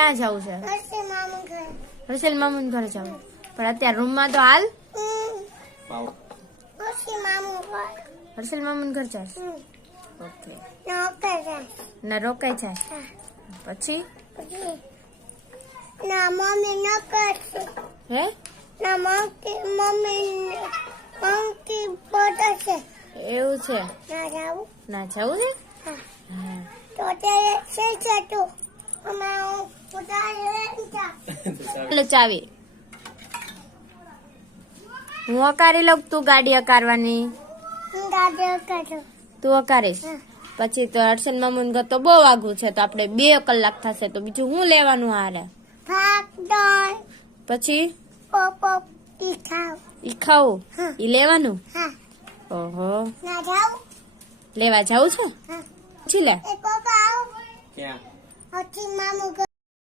ક્યાં જવું છે? હર્ષલ મામુન ઘરે જવું. પણ અત્યારે રૂમમાં તો હાલ. હર્ષલ મામુન ઘર જાય. ઓકે. ના રોકાઈ જાય. પછી ના મમ્મી ન કરશે. હે ના મમ્મી બોટલ છે. એવું છે? ના જાવું. ના જવું છે. તો અત્યારે છે તું અમે ઉતારી એટલે ચાવી હું અકારી લઉં, તું ગાડી અકારવાની. ગાડી કાઢો. તું અકારીશ. પછી તો હર્ષલ મામુન ઘર તો બહુ આઘું છે, તો આપણે 2 કલાક થશે. તો બીજું હું લેવાનું હારે? ભાગ દોડ. પછી પોપ ઈ ખાવ. ઈ ખાવું ઈ લેવાનું. હા. ઓહો, ના જાવું. લેવા જાવું છે. હા. પછી લે. એ પપ્પા આવ. ક્યાં? હર્ષલ મામુન